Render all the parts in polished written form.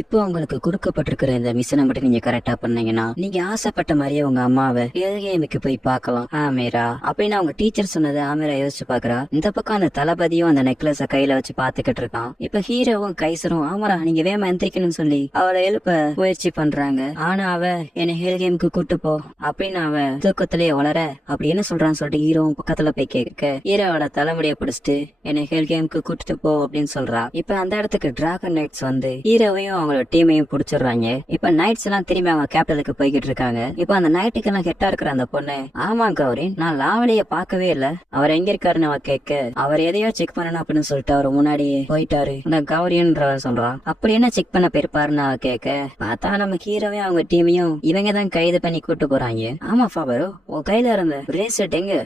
இப்போ உங்களுக்கு கொடுக்கப்பட்டிருக்கிற இந்த மிஷனை மட்டும் நீங்க கரெக்டா பண்ணீங்கன்னா நீங்க ஆசைப்பட்ட மாதிரியே உங்க அம்மாவை எல்கேஎம்க்கு போய் பார்க்கலாம். ஆமேரா அப்படின்னு அவங்க டீச்சர் சொன்னது ஆமேரா யோசிச்சு பாக்குறா. இந்த பக்கம் அந்த தளபதியும் அந்த நெக்லஸ கையில வச்சு பாத்துக்கிட்டு இருக்கான். இப்ப ஹீரோவும் கைசரும் ஆமரா நீங்க வேமா எந்திரிக்கணும்னு சொல்லி அவளை எழுப்ப முயற்சி பண்றாங்க. ஆனா அவ என்ன ஹெல்கேம்க்கு கூட்டு போ அப்படின்னு அவ தூக்கத்திலேயே வளர அப்படி என்ன சொல்றான்னு சொல்லிட்டு ஹீரோவும் பக்கத்துல போய் கேட்க ஹீரோவோட தலைமுடியை பிடிச்சிட்டு என்ன ஹெல்கேம்க்கு கூட்டிட்டு போ அப்படின்னு சொல்றா. இப்ப அந்த இடத்துக்கு டிராகன் நைட்ஸ் வந்து ஹீரோவையும் அவங்களோட டீமையும் புடிச்சிடுறாங்க. இப்ப நைட்ஸ் எல்லாம் திரும்பி அவங்க கேபிட்டலுக்கு போய்கிட்டு இருக்காங்க. இப்ப அந்த நைட்டுக்கு எல்லாம் கெட்டா இருக்கிற அந்த பொண்ணு ஆமா கௌரி நான் லாவலிய பாக்கவே இல்ல அவர் எங்க இருக்காருன்னு அவ கேட்க அவர் எதையோ செக் பண்ணணும் அப்படின்னு சொல்லிட்டு அவர் முன்னாடியே போயிட்டாரு அந்த கௌரின்றவர் சொல்றான். அப்படி என்ன செக் பண்ண போயிருப்பாருன்னு அவ கேட்க பார்த்தா நம்ம ஹீரோவையும் அவங்க டீமையும் இவங்க தான் கைது பண்ணி கூட்டு போறாங்க. ஆமா ஃபாபரோ உன் கையில இருந்த பிரேஸ்லெட் எங்க?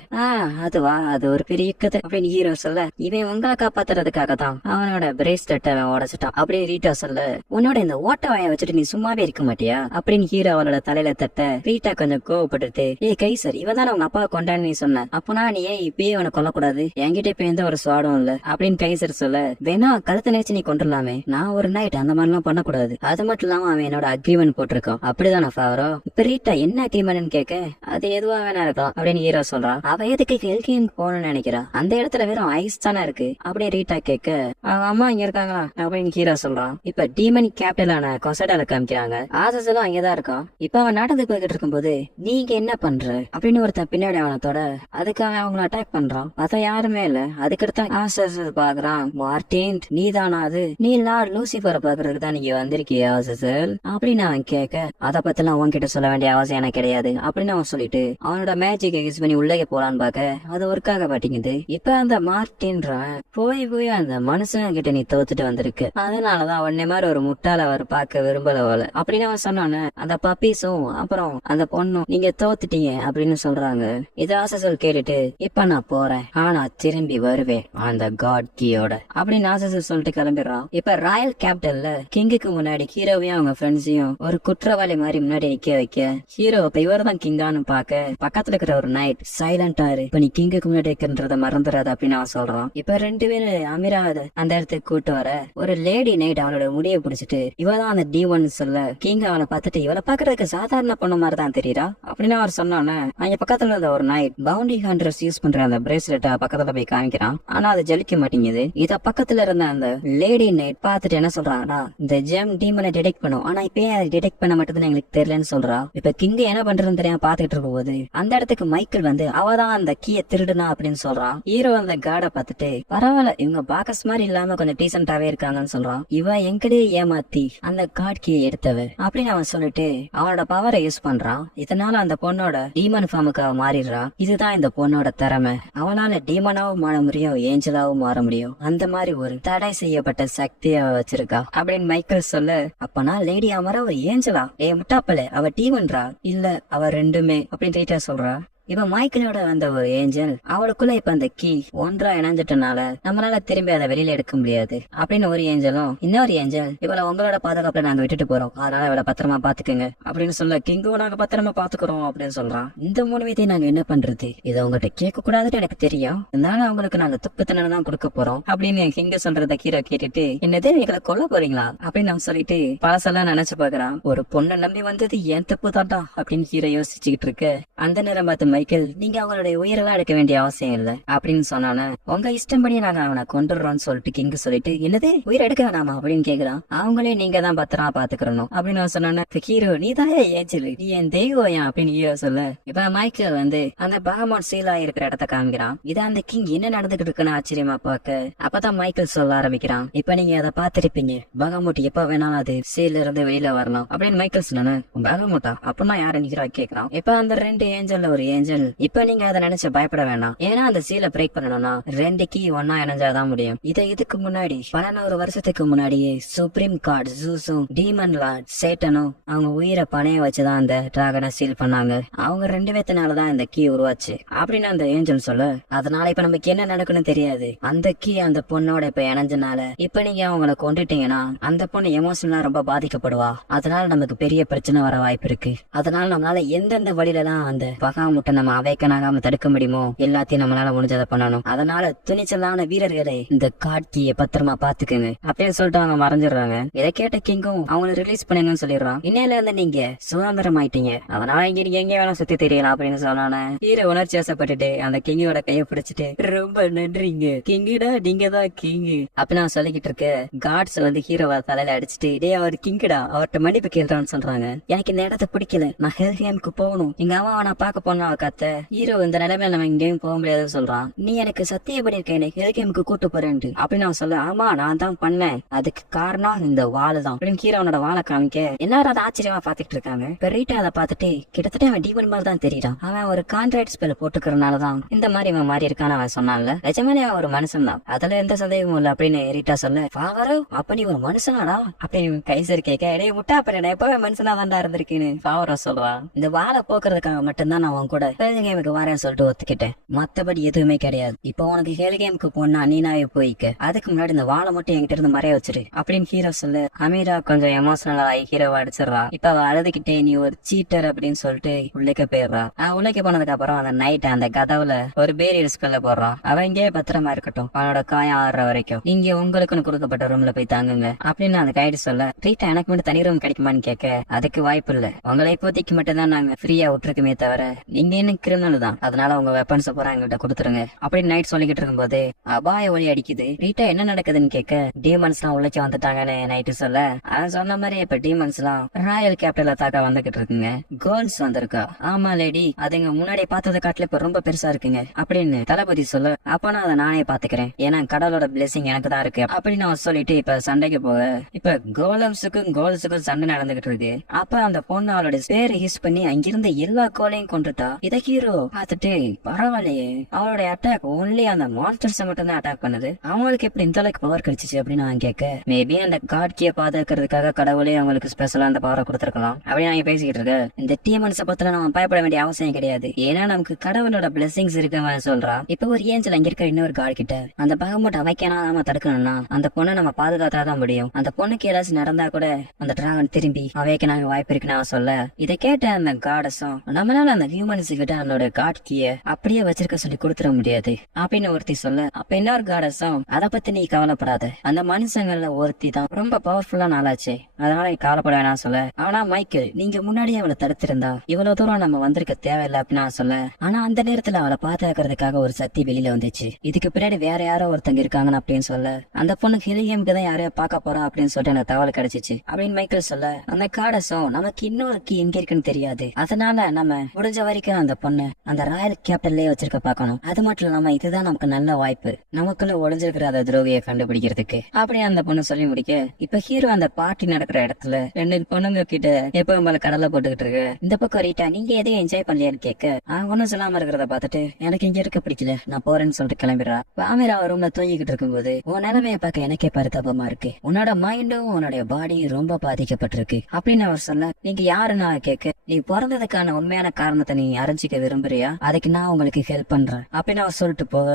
அதுவா அது ஒரு பெரிய இக்கத்தை அப்படின்னு ஹீரோ சொல்ல இவன் உங்களை காப்பாத்துறதுக்காக தான் அவனோட பிரேஸ்லெட் அவன் உடைச்சிட்டான் அப்படின்னு ரீட்டா சொல்ல உன்னோட இந்த ஓட்ட வாய வச்சுட்டு நீ சும்மாவே இருக்க மாட்டியா அப்படின்னு ஹீரோ அவனோட தலையில தட்ட ரீட்டா கொஞ்சம் கோவப்பட்டுட்டு கைசர் இவன் தானே உங்க அப்பா கொண்டான்னு நீ சொன்ன அப்பனா நீ ஏன் இப்பயே அவனை கொல்லக்கூடாது என்கிட்ட இப்ப எந்த ஒரு சுவாடும் இல்ல அப்படின்னு கைசர் சொல்ல வேணா கழுத்தை நினைச்சு நீ கொண்டுலாமே நான் ஒரு நைட் அந்த மாதிரி எல்லாம் பண்ணக்கூடாது அது மட்டும் இல்லாம அவன் என்னோட அக்ரிமெண்ட் போட்டிருக்கான் அப்படிதானே ஃபாவரோ இப்ப ரீட்டா என்ன அக்ரிமெண்ட் கேட்க அது எதுவா வேணா இருக்கலாம் அப்படின்னு ஹீரோ சொல்றான். அவ எதுக்கு ஹெல்கியம் போகணும்னு நினைக்கிறா அந்த இடத்துல வெறும் ஐஸ் தானே இருக்கு அப்படியே ரீட்டா கேட்க அவங்க அம்மா இங்க இருக்காங்களா அப்படின்னு ஹீரோ சொல்றான். இப்ப டீமன் கேபிட்டலான கொசடால காமிக்கிறாங்க. ஆசஸலும் அங்கேதான் இருக்கான். இப்ப அவன் நடந்து போய்கிட்டு இருக்கும்போது நீங்க என்ன பண்ற அப்படின்னு ஒருத்தன் பின்னாடி அவனத்தோட அதுக்காக அவங்கள அட்டாக் பண்றான். அத யாருமே இல்ல. அதுக்கடுத்து ஆசஸ் பாக்குறான். மார்டின் நீதானா அது? நீ லார்ட் லூசிபரை பாக்குறதுக்கு தான் நீங்க வந்திருக்கியா ஆசஸல் அப்படின்னு அவன் கேட்க அத பத்திலாம் உன்கிட்ட சொல்ல வேண்டிய அவசியம் எனக்கு கிடையாது அப்படின்னு அவன் சொல்லிட்டு அவனோட மேஜிக் யூஸ் பண்ணி உள்ளே போலான்னு பாக்க அது ஒர்க்காக மாட்டேங்குது. இப்ப அந்த மார்டின்ற போய் போய் அந்த மனுஷன் கிட்ட நீ தோத்துட்டு வந்திருக்கு அதனாலதான் உன்னை மாதிரி ஒரு முட்டாள அவர் பார்க்க விரும்பல போல அப்படின்னு அவன் சொன்னானே. அந்த பப்பீஸும் அப்புறம் அந்த பொண்ணும் நீங்க தோத்துட்டீங்க அப்படின்னு சொல்றாங்க. இது ஆசசல் கேட்டுட்டு இப்ப நான் போறேன் ஆனா திரும்பி வருவேன் அந்த காட் கீயோட அப்படின்னு ஆசசல் சொல்லிட்டு கிளம்பிடுறான். இப்ப ராயல் கேபிட்டல்ல கிங்குக்கு முன்னாடி ஹீரோவையும் அவங்க ஃப்ரெண்ட்ஸையும் ஒரு குற்றவாளி மாதிரி முன்னாடி நிக்க வைக்க ஹீரோ இப்ப இவர் தான் கிங்கான்னு பாக்க பக்கத்துல இருக்கிற ஒரு நைட் சைலண்டா இரு இப்ப நீ கிங்குக்கு முன்னாடி இருக்கிறத மறந்துடாது அப்படின்னு அவன் சொல்றான். இப்ப ரெண்டு பேரும் அமீராவது அந்த இடத்துக்கு கூட்டு வர ஒரு லேடி நைட் அவளோட முடிய பிடிச்சிட்டு இவதான் அந்த D1 சொல்ல கிங் அவனை பார்த்துட்டு இவளை பாக்குறதுக்கு சாதாரண பொண்ணு மாதிரி தான் தெரியுறா அப்படின்னு அவர் சொன்னானே. அங்க பக்கத்துல இருந்த ஒரு நைட் பவுண்டி ஹண்டர்ஸ் யூஸ் பண்ற அந்த பிரேஸ்லெட்ட பக்கத்துல போய் காமிக்கிறான். ஆனா அது ஜலிக்க மாட்டேங்குது. இத பக்கத்துல இருந்த அந்த லேடி நைட் பார்த்துட்டு என்ன சொல்றாங்கன்னா இந்த ஜெம் டீமனை டிடெக்ட் பண்ணும் ஆனா இப்பயே அதை டிடெக்ட் பண்ண மட்டும்தான் எங்களுக்கு தெரியலன்னு சொல்றா. இப்ப கிங் என்ன பண்றதுன்னு தெரியாம பாத்துட்டு இருக்கும் போது அந்த இடத்துக்கு மைக்கேல் வந்து அவதான் அந்த கீயை திருடுனா அப்படின்னு சொல்றான். ஹீரோ அந்த கார்டை பார்த்துட்டு பரவாயில்ல இவங்க பாக்கஸ் மாதிரி இல்லாம கொஞ்சம் டீசென்டாவே இருக்காங்கன்னு சொல்றான். இவன் எங்கடே ஏமாத்தி அந்த கார்ட் கீயை எடுத்தவ அப்படின்னு அவன் சொல்லிட்டு அவனோட பவரை யூஸ் பண்றான். இதனால அந்த பொண்ணோட டீமன் ஃபார்முக்கு அவ மாறிடுறா. இதுதான் இந்த பொண்ணோட திறமை. அவனால டீமனாவும் மாற முடியும் ஏஞ்சலாவும் மாற முடியும். அந்த மாதிரி ஒரு தடை செய்யப்பட்ட சக்தியை அவ வச்சிருக்கா அப்படின்னு மைக்கேல் சொல்ல அப்பனா லேடி அமரா ஒரு ஏஞ்சலா முட்டாப்பல அவ டீமன்றா இல்ல அவ ரெண்டுமே அப்படின்னு ரைட்டா சொல்றா. இப்ப மைக்கேலோட வந்த ஒரு ஏஞ்சல் அவளுக்குள்ள இப்ப அந்த கீ ஒன்றா இணைஞ்சிட்டனால நம்மளால திரும்பி அதை வெளியில எடுக்க முடியாது அப்படின்னு ஒரு ஏஞ்சலும் இன்னொரு ஏஞ்சல் இவளை உங்களோட பாதுகாப்புல நாங்க விட்டுட்டு போறோம் அதனால இவளை பத்திரமா பாத்துக்கோங்க அப்படின்னு சொல்ல கிங்கும் நாங்க பத்திரமா பாத்துக்கிறோம் அப்படின்னு சொல்றான். இந்த மூணு வீட்டையும் நாங்க என்ன பண்றது இதை உங்ககிட்ட கேட்க கூடாதுன்னு எனக்கு தெரியும் அதனால அவங்களுக்கு நாங்க துப்பு தண்டனை தான் கொடுக்க போறோம் அப்படின்னு கிங்க சொல்றத ஹீரோ கேட்டுட்டு என்னதே எங்களை கொல்ல போறீங்களா அப்படின்னு அவன் சொல்லிட்டு பழசெல்லாம் நினைச்சு பாக்குறான். ஒரு பொண்ணை நம்பி வந்தது ஏன் தப்பு தாண்டா அப்படின்னு ஹீரோ யோசிச்சுக்கிட்டு இருக்கு. அந்த நேரம் பார்த்து மைக்கேல் நீங்க அவங்களுடைய உயிரெல்லாம் எடுக்க வேண்டிய அவசியம் இல்ல அப்படின்னு சொன்னானே. உங்க இஷ்டம்படி நாங்க அவனை கொண்டுறோம்னு சொல்லிட்டு கிங் சொல்லிட்டு என்னது உயிர் எடுக்க வேணாமா அப்படின்னு கேக்குறான். அவங்களே நீங்க தான் பத்திரமா பாத்துக்கிறணும் அப்படின்னு அவன் சொன்னானே. ஹீரோ நீ தான் ஏஞ்சல் நீ என் தெய்வம் அப்படின்னு ஹீரோ சொல்ல இப்ப மைக்கேல் வந்து அந்த பகமோட் சீலா இருக்கிற இடத்த காமிக்கிறான். இத அந்த கிங் என்ன நடந்துகிட்டு இருக்குன்னு ஆச்சரியமா பாக்க அப்பதான் மைக்கேல் சொல்ல ஆரம்பிக்கிறான். இப்ப நீங்க அதை பாத்திருப்பீங்க பகமோட் எப்ப வேணாலும் அது சீல இருந்து வெளியில வரலாம் அப்படின்னு மைக்கேல் சொன்னானே. பகமோட்டா அப்படின்னா யாரு ஹீரோ கேக்குறான். இப்ப அந்த ரெண்டு ஏஞ்சல்ல ஒரு ஏஞ்சல் இப்ப நீங்க அதை நினைச்சு பயப்பட வேண்டாம் ஏன்னா அந்த சீலை பிரேக் பண்ணணும்னா ரெண்டு கீ ஒன்னா இணைஞ்சாதான் முடியும். இதை இதுக்கு முன்னாடி 11 வருஷத்துக்கு முன்னாடியே சுப்ரீம் கார்ட் ஜூஸும் டீமன் லார்ட் சேட்டனும் அவங்க உயிரை பணைய வச்சுதான் அந்த டிராகனை சீல் பண்ணாங்க. அவங்க ரெண்டு பேத்தினாலதான் இந்த கீ உருவாச்சு அப்படின்னு அந்த ஏஞ்சல் சொல்ல அதனால இப்ப நமக்கு என்ன நடக்குன்னு தெரியாது. அந்த கீ அந்த பொண்ணோட இப்ப இணைஞ்சனால இப்ப நீங்க அவங்கள கொண்டுட்டீங்கன்னா அந்த பொண்ணு எமோஷனலா ரொம்ப பாதிக்கப்படுவா. அதனால நமக்கு பெரிய பிரச்சனை வர வாய்ப்பு இருக்கு. அதனால நம்மளால எந்தெந்த வழியில எல்லாம் அந்த பகாமுட்டை நம்ம அவேக்கன் ஆகாம தடுக்க முடியுமோ எல்லாத்தையும் நம்மளால முடிஞ்சதை பண்ணணும். அதனால துணிச்சலான வீரர்களே இந்த காட்கியை பத்திரமா பாத்துக்குங்க அப்படின்னு சொல்லிட்டு அவங்க மறைஞ்சிடுறாங்க. இதை கேட்ட கிங்கும் அவங்களை ரிலீஸ் பண்ணுங்கன்னு சொல்லிடுறான். இன்னையில இருந்து நீங்க சுதந்திரம் ஆயிட்டீங்க, அதனால இங்க நீங்க எங்க வேணா சுத்தி தெரியலாம் அப்படின்னு சொன்னானே. ஹீரோ உணர்ச்சி வசப்பட்டுட்டு அந்த கிங்கோட கையை பிடிச்சிட்டு ரொம்ப நன்றிங்க கிங்குடா, நீங்க தான் கிங்கு அப்படின்னு நான் சொல்லிக்கிட்டு இருக்க காட்ஸ் வந்து ஹீரோவா தலையில அடிச்சுட்டு டே அவர் கிங்குடா, அவர்கிட்ட மன்னிப்பு கேள்றான்னு சொல்றாங்க. எனக்கு இந்த இடத்த பிடிக்கல, நான் ஹெல்தியாமுக்கு போகணும், எங்க அம்மாவை நான் பார்க்க போனா அவ கத்த. ஹீரோ இந்த நிலைமையில நம்ம எங்கேயும் போக முடியாதுன்னு சொல்றான். நீ எனக்கு சத்தியம் பண்ணிருக்கேன் எனக்கு ஹெல்தியாமுக்கு கூட்டு போறேன்ட்டு அப்படின்னு நான் சொல்ல. ஆமா நான் தான் பண்ணேன், அதுக்கு காரணம் இந்த வாள் தான் அப்படின்னு ஹீரோனோட வாழை காமிக்க எல்லாரும் அதை ஆச்சரியமா பாத்துட்டு இருக்காங்க. இப்ப ரீட்டா அதை பார்த்துட்டு கிட்டத்தட்ட அவன் டீமன் மாதிரி தான் தெரியுறான். அவன் ஒரு கான்ட்ராக்ட் ஸ்பெல் போட்டுக்கிறனாலதான் இந்த மாதிரி அவன் மாறி இருக்கான்னு அவன் சொன்னான்ல. நிஜமாலே அவன் ஒரு மனுஷன் தான், அதுல எந்த சந்தேகமும் இல்ல அப்படின்னு ரீட்டா சொல்ல. ஃபாவரோ அப்ப நீ ஒரு மனுஷனாடா அப்படின்னு கைசர் கேட்க, இடையே முட்டா அப்ப நான் எப்பவே மனுஷனா தான்டா இருந்திருக்கேன்னு ஃபாவரோ சொல்லுவான். இந்த வாழை போக்குறதுக்காக மட்டும்தான் நான் அவன் கூட ஹெல் கேமுக்கு வரேன்னு சொல்லிட்டு ஒத்துக்கிட்டேன், மத்தபடி எதுவுமே கிடையாது. இப்போ உனக்கு ஹெல் கேமுக்கு போனா நீனாவே போய்க்க, அதுக்கு முன்னாடி இந்த வாழை மட்டும் என்கிட்ட இருந்து மறைய வச்சிரு அப்படின்னு ஹீரோ சொல்லு. அமீரா கொஞ்சம் எமோஷனல் ஆகி ஹீரோவை அடிச்சிடறா. இப்ப அவ அழுதுகிட்டே நீ ஒரு சீட்டர் அப்படின்னு சொல்லிட்டு உள்ளேக்க போயிடுறா. உள்ளேக்க போனதுக்கு அப்புறம் அந்த நைட் அந்த கதவுல ஒரு பேரியர் ஸ்பெல்ல போடுறான். அவன் இங்கே பத்திரமா இருக்கட்டும், அவனோட காயம் ஆடுற வரைக்கும் இங்க உங்களுக்குன்னு கொடுக்கப்பட்ட ரூம்ல போய் தாங்குங்க அப்படின்னு அந்த கைடு சொல்ல. ரீட்டா எனக்கு மட்டும் தனி ரூம் கிடைக்குமான்னு கேட்க அதுக்கு வாய்ப்பு இல்ல, உங்களை இப்போதைக்கு மட்டும் தான் நாங்க ஃப்ரீயா விட்டுருக்குமே தவிர நீங்க என்ன கிரிமினல் தான், அதனால உங்க வெப்பன்ஸ் பூரா எங்கள்கிட்ட கொடுத்துருங்க அப்படின்னு நைட் சொல்லிக்கிட்டு இருக்கும்போது அபாய ஒளி அடிக்குது. ரீட்டா என்ன நடக்குதுன்னு கேட்க டீமன்ஸ் எல்லாம் உள்ளே வந்துட்டாங்கன்னு நைட்டு சொல்ல. அவன் சொன்ன மாதிரி இப்ப டீமன்ஸ் எல்லாம் ராயல் கேபிட்டல தாக்க வந்துகிட்டு இருக்குங்க. கேர்ள்ஸ் வந்திருக்கா. ஆமா லேடி, அதுங்க முன்னாடி பார்த்ததை காட்டுல இப்ப ரொம்ப பெருசா இருக்குங்க அப்படின்னு தளபதி சொல்ல. அப்ப நான் அதை நானே பாத்துக்கிறேன், ஏன்னா கடவுளோட பிளெஸிங் எனக்கு தான் இருக்கு அப்படின்னு அவன் சொல்லிட்டு இப்ப சண்டைக்கு போக இப்ப கோலம்ஸுக்கும் கோல்ஸுக்கும் சண்டை நடந்துகிட்டு இருக்கு. அப்ப அந்த பொண்ணு அவளோட பேரை யூஸ் பண்ணி அங்கிருந்த எல்லா கோலையும் கொண்டுட்டா. இத ஹீரோ பார்த்துட்டு பரவாயில்லையே, அவளோட அட்டாக் ஒன்லி அந்த மான்ஸ்டர்ஸ் மட்டும் தான் அட்டாக் பண்ணுது, அவங்களுக்கு எப்படி இந்த அளவுக்கு பவர் கிடைச்சிச்சு அப்படின்னு நான் கேட்க மேபி அந்த காட்கியை பாதுகாக்கிறதுக்காக கடவுளே அவங்களுக்கு ஸ்பெஷலா அந்த பவரை கொடுத்துருக்கலாம் அப்படின்னு நான் பேசிக்கிட்டு இருக்கேன். இந்த டீமன்ஸை பத்தில நம்ம பயப்பட வேண்டிய அவசியம் கிடையாது, ஏன்னா நமக்கு கடவுளோட பிளெஸிங்ஸ் இருக்குன்னு சொல்றா. இப்ப ஒரு ஏஞ்சல் அங்க இருக்க இன்னொரு காட் கிட்ட அந்த பகமோட்டை அமைக்கனா நாம தடுக்கணும்னா அந்த பொண்ணை நம்ம பாதுகாத்தாதான் முடியும். அந்த பொண்ணுக்கு ஏதாச்சும் நடந்தா கூட அந்த டிராகன் திரும்பி அவைக்க நாங்க வாய்ப்பு இருக்குன்னு அவன் சொல்ல. இதை கேட்ட அந்த காடஸும் நம்மளால அந்த ஹியூமன்ஸ் கிட்ட அவனோட காட் கீய அப்படியே வச்சிருக்க சொல்லி கொடுத்துட முடியாது அப்படின்னு ஒருத்தி சொல்ல. அப்ப இன்னொரு காடஸும் அதை பத்தி நீ கவலைப்படாத, அந்த மனுஷங்கள்ல ஒருத்தி தான் ரொம்ப பவர்ஃபுல்லா நாளாச்சு, அதனால நீ கவலைப்பட வேணாம் சொல்ல. ஆனா மைக்கேல் நீங்க முன்னாடியே அவளை தடுத்திருந்தா இவ்வளவு தூரம் நம்ம வந்திருக்க தேவையில்லை அப்படின்னு நான் சொல்ல. ஆனா அந்த நேரத்துல அவளை பாதுகாக்கிறதுக்காக ஒரு சக்தி வெளியில வந்துச்சு, இதுக்கு பின்னாடி வேற யாரோ ஒருத்தங்க இருக்காங்கன்னு அப்படின்னு சொல்ல. அந்த பொண்ணு ஹெலியமுக்கு தான் யாரையோ பார்க்க போறா அப்படின்னு சொல்லிட்டு எனக்கு தகவல் கிடைச்சிச்சு அப்படின்னு மைக்கேல் சொல்ல. அந்த காடஸும் நமக்கு இன்னொரு கீ எங்க இருக்குன்னு தெரியாது, அதனால நம்ம முடிஞ்ச வரைக்கும் அந்த பொண்ணு அந்த ராயல் கேபிட்டல்லே வச்சிருக்க பாக்கணும், அது மட்டும் இல்லாம இதுதான் நமக்கு நல்ல வாய்ப்பு நமக்குள்ள ஒளிஞ்சிருக்கிற அந்த துரோகியை கண்டுபிடிக்கிறதுக்கு அப்படி அந்த பொண்ணு சொல்லி முடிக்க. இப்ப ஹீரோ அந்த பார்ட்டி நடக்கிற இடத்துல ரெண்டு பொண்ணுங்க கிட்ட எப்பவும் போல கடலை போட்டுக்கிட்டு இருக்கு. இந்த பக்கம் ரீட்டா நீங்க எதையும் என்ஜாய் பண்ணலையான்னு கேட்க அவன் ஒண்ணும் சொல்லாம இருக்கிறத பார்த்துட்டு எனக்கு இங்க இருக்க பிடிக்கல நான் போறேன்னு சொல்லிட்டு கிளம்பிடுறா. ஆமீரா ரூம்ல தூங்கிக்கிட்டு இருக்கும்போது உன் நிலைமையை பார்க்க எனக்கே பரிதாபமா இருக்கு, உன்னோட மைண்டும் உன்னோட பாடியும் ரொம்ப பாதிக்கப்பட்டிருக்கு அப்படின்னு அவர் சொல்ல. நீங்க யாருன்னு கேட்க நீ பிறந்ததுக்கான உண்மையான காரணத்தை நீ அறிஞ்சிக்க விரும்புறியா, அதுக்கு நான் உங்களுக்கு ஹெல்ப் பண்றேன் அப்படின்னு அவர் சொல்லிட்டு போக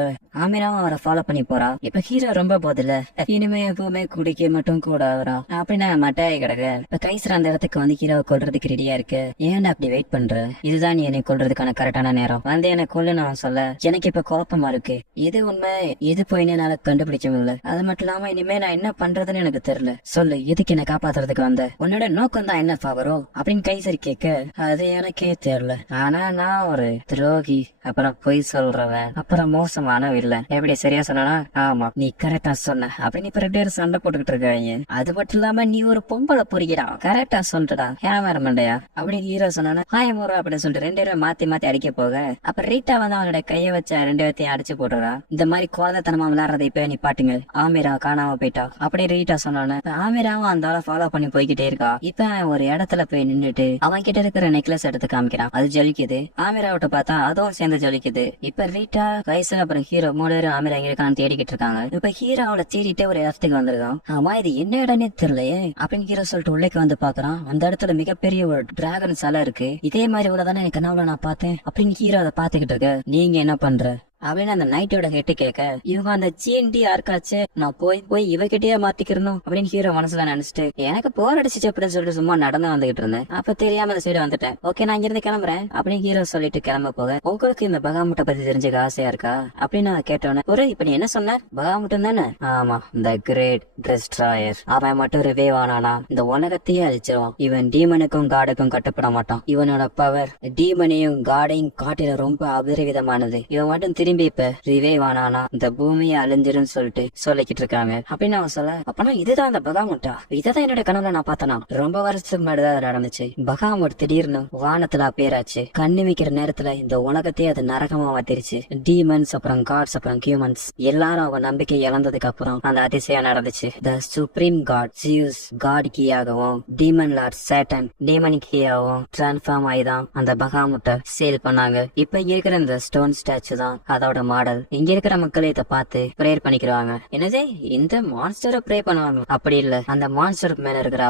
ஆமீராவும் அவரை ஃபாலோ பண்ணி போறா. இப்ப ஹீரோ ரொம்ப போதில்ல, இனிமே எப்பவுமே குடிக்க மட்டும் கூட வரா அப்படின்னு மட்டாய் கிடக்க. இப்ப கைசர் அந்த இடத்துக்கு வந்து ஹீரோவை கொல்றதுக்கு ரெடியா இருக்கு. ஏன்டா அப்படி வெயிட் பண்ற, இதுதான் நீ என்னை கொல்றதுக்கான கரெக்டான நேரம், வந்து என்ன கொல்லு நான் சொல்ல. எனக்கு இப்ப குழப்பமா இருக்கு, எது உண்மை எது போயின்னு என்னால கண்டுபிடிக்க முடியல, அது மட்டும் இல்லாம இனிமே நான் என்ன பண்றதுன்னு எனக்கு தெரியல, சொல்லு எதுக்கு என்ன காப்பாத்துறதுக்கு வந்த, உன்னோட நோக்கம் தான் என்ன ஃபாவரோ அப்படின்னு கைசர் கேட்க அது எனக்கே தெரியல, ஆனா நான் ஒரு துரோகி, அப்புறம் பொய் சொல்றவன், அப்புறம் மோசமான இல்ல, எப்படி சரியா சொன்னா. ஆமா நீ கரெக்டா சொன்ன அப்படின்னு இப்ப ரெண்டு பேரும் சண்டை போட்டுக்கிட்டு இருக்காங்க. அது மட்டும் இல்லாம நீ ஒரு பொம்பளை புரிகிறா, கரெக்டா சொல்லிட்டா கேமரா மண்டையா அப்படின்னு ஹீரோ சொன்னா. ஹாயமோரா அப்படின்னு சொல்லிட்டு ரெண்டு பேரும் மாத்தி மாத்தி அடிக்க போக அப்ப ரீட்டா வந்து அவனோட கைய வச்ச ரெண்டு பேர்த்தையும் அடிச்சு போட்டுறா. இந்த மாதிரி குழந்தைத்தனமா விளையாடுறதை இப்ப நீ பாட்டுங்க, ஆமீரா காணாம போயிட்டா அப்படி ரீட்டா சொன்னானு. ஆமீராவும் அந்த ஆளை ஃபாலோ பண்ணி போய்கிட்டே இருக்கா. இப்ப ஒரு இடத்துல போய் நின்னுட்டு அவன் கிட்ட இருக்கிற நெக்லஸ் எடுத்து காமிக்கிறான், அது ஜொலிக்குது. ஆமீரா விட்டு பார்த்தா அதுவும் சேர்ந்து ஜொலிக்குது. இப்ப ரீட்டா கைசன் அப்புறம் ஹீரோ மூணு பேரும் ஆமீரா எங்க இருக்கான்னு தேடிக்கிட்டு இருக்காங்க. இப்ப ஹீரோ அவளை தேடிட்டு ஒரு இடத்துக்கு வந்திருக்கான். ஆமா இது என்ன இடம்னே தெரியலையே அப்படின்னு ஹீரோ சொல்லிட்டு உள்ளே வந்து பாக்குறான். அந்த இடத்துல மிகப்பெரிய ஒரு டிராகன் சிலை இருக்கு, இதே மாதிரி உள்ளதானே எனக்கு கனவுல நான் பார்த்தேன் அப்படின்னு ஹீரோ அதை பாத்துக்கிட்டு இருக்க. நீங்க என்ன பண்ற அப்படின்னு அந்த நைட்டோட ஹெட்டு கேட்க இவங்க அந்த ஜிஎன்டி யாருக்காச்சு நான் போய் போய் இவகிட்டயே மாத்திக்கிறணும் அப்படின்னு ஹீரோ மனசுல நினைச்சிட்டு எனக்கு போர் அடிச்சிச்சு அப்படின்னு சொல்லிட்டு சும்மா நடந்து வந்துகிட்டு இருந்தேன். அப்ப தெரியாம அந்த சைடு வந்துட்டேன். ஓகே நான் இங்கிருந்து கிளம்புறேன் அப்படின்னு ஹீரோ சொல்லிட்டு கிளம்ப போக உங்களுக்கு இந்த பகாமுட்டை பத்தி தெரிஞ்சுக்க ஆசையா இருக்கா அப்படின்னு நான் கேட்டோன்னே ஒரு இப்ப நீ என்ன சொன்ன பகாமுட்டம் தானே? ஆமா இந்த கிரேட் டிஸ்ட்ராயர். அவன் மட்டும் ரிவைவ் ஆனானா இந்த உலகத்தையே அழிச்சிருவான். இவன் டீமனுக்கும் காடுக்கும் கட்டுப்பட மாட்டான். இவனோட பவர் டீமனையும் காடையும் காட்டில ரொம்ப அபரிவிதமானது. இவன் மட்டும் திரும்பி இப்ப ரிவைவ் ஆனானா இந்த பூமியை அழிஞ்சிரும் சொல்லிட்டு சொல்லிக்கிட்டு இருக்காங்க அப்படின்னு அவன் சொல்ல அப்பனா இதுதான் அந்த பகாமுட்டா. இதான் என்னோட கனவுல நான் பார்த்தனா ரொம்ப வருஷத்துக்கு முன்னாடிதான் அது நடந்துச்சு. பகாமுட் திடீர்னு வானத்துல அப்பேராச்சு. கண்ணு வைக்கிற நேரத்துல இந்த உலகத்தையே அது நரகமா மாத்திருச்சு. டீமன்ஸ் அப்புறம் காட்ஸ் அப்புறம் ஹியூமன்ஸ் எல்லாரும் அவங்க நம்பிக்கை இழந்ததுக்கு அப்புறம் அந்த அதிசயம் நடந்துச்சு. The supreme god Zeus god கீயாகவும் டீமன் லார்ட் சேட்டன் டீமன் கீயாகவும் டிரான்ஸ்ஃபார்ம் ஆயிதான் அந்த பகாமுட்டை சேல் பண்ணாங்க. இப்ப இருக்கிற இந்த ஸ்டோன் ஸ்டாச்சு தான் அதோட மாடல். இங்க இருக்கிற மக்கள் இதை பார்த்து பிரேயர் பண்ணிக்கிறாங்க. என்னது இந்த மான்ஸ்டரை ப்ரே பண்ணுவாங்க? அப்படி இல்ல, அந்த மான்ஸ்டருக்கு மேல இருக்கிற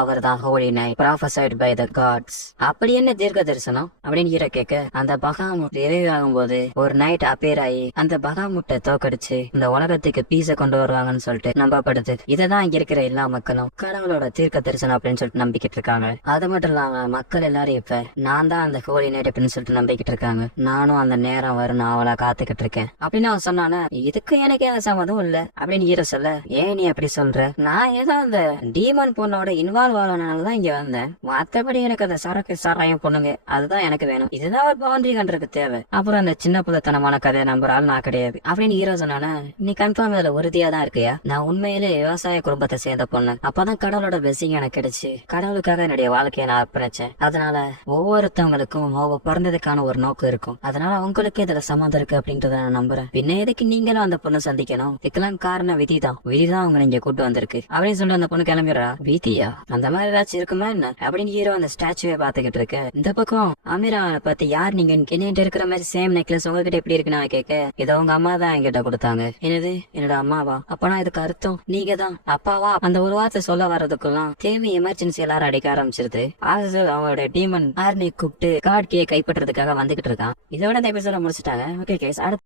அவர் தான் holy night prophesied by the gods. அப்படி என்ன தீர்க்க தரிசனம் அப்படின்னு ஹீரோ கேட்க அந்த பகாமுட் ரிவைவ் ஆகும்போது ஒரு நைட் அப்பேர் ஆகி அந்த பகாமுட்டை தோக்கடிச்சு இந்த உலகத்துக்கு பீஸை கொண்டு வருவாங்கன்னு சொல்லிட்டு நம்பப்படுது. இததான் இங்க இருக்கிற எல்லா மக்களும் கடவுளோட தீர்க்க தரிசனம் அப்படின்னு சொல்லிட்டு நம்பிக்கிட்டு இருக்காங்க. அது மட்டும் இல்லாம மக்கள் எல்லாரும் இப்ப நான் தான் அந்த ஹோலி நைட் அப்படின்னு சொல்லிட்டு நம்பிக்கிட்டு இருக்காங்க. நானும் அந்த நேரம் வரும் அவளை காத்துக்கிட்டு இருக்கேன் அப்படின்னு அவன் சொன்னானே. இதுக்கு எனக்கு எந்த சம்மதம் இல்ல அப்படின்னு ஹீரோ சொல்ல ஏன் நீ அப்படி சொல்ற? நான் ஏதோ அந்த டீமன் பொண்ணோட இன்வால்வ் ஆனதுனாலதான் இங்க வந்தேன். மத்தபடி எனக்கு அந்த சரக்கு சாராயம் பொண்ணுங்க அதுதான் எனக்கு வேணும். இதுதான் ஒரு பவுண்டரி கண்ட்ருக்கு தேவை. அப்புறம் அந்த சின்ன புள்ளத்தனமான கதையை நம்புற ஆள் நான் கிடையாது அப்படின்னு ஹீரோ சொன்னானே. நீ கன்ஃபார்ம் இதுல உறுதியா தான் இருக்கியா? நான் உண்மையிலே விவசாய குடும்பத்தை சேர்ந்த பொண்ணு. அப்பதான் கடவுளோட பிளெஸிங் எனக்கு கிடைச்சு கடவுளுக்காக என்னுடைய வாழ்க்கையை நான் அர்ப்பணிச்சேன். அதனால ஒவ்வொருத்தவங்களுக்கும் ஒவ்வொரு பிறந்ததுக்கான ஒரு நோக்கம் இருக்கும். அதனால உங்களுக்கு இதுல சம்மந்தம் இருக்கு அப்படின்றத நான் நம்புறேன். பின்ன எதுக்கு நீங்களும் அந்த பொண்ணு சந்திக்கணும்? இதுக்கெல்லாம் காரணம் விதிதான். விதிதான் அவங்க இங்க கூட்டு வந்திருக்கு அப்படின்னு சொல்லிட்டு அந்த பொண்ணு கிளம்பிடுறா. விதியா? அந்த மாதிரி ஏதாச்சும் இருக்குமா என்ன அப்படின்னு ஹீரோ அந்த ஸ்டாச்சுவை பாத்துக்கிட்டு இருக்க. இந்த பக்கம் அமீரா பத்தி யார் நீங்க என்கிட்ட இருக்கிற மாதிரி சேம் நெக்லஸ் உங்ககிட்ட எப்படி இருக்குன்னு அவன் கேட்க இதை உங்க அம்மா தான் என்கிட்ட கொடுத்தாங்க. என்னது என்னோட அம்மாவா? அப்பனா இதுக்கு அர்த்தம் நீங்க தான் அப்பாவா? அந்த ஒரு வார்த்தை சொல்ல வர்றதுக்குலாம் தேவை எமர்ஜென்சி எல்லாரும் அடிக்க ஆரம்பிச்சிருது. அவனோட டீமன் ஆர்மி கூப்பிட்டு காட் கே கைப்பற்றதுக்காக வந்துகிட்டு இருக்கான். இதோட இந்த எபிசோட முடிச்சுட்டாங்க. ஓகே கேஸ் அடுத்த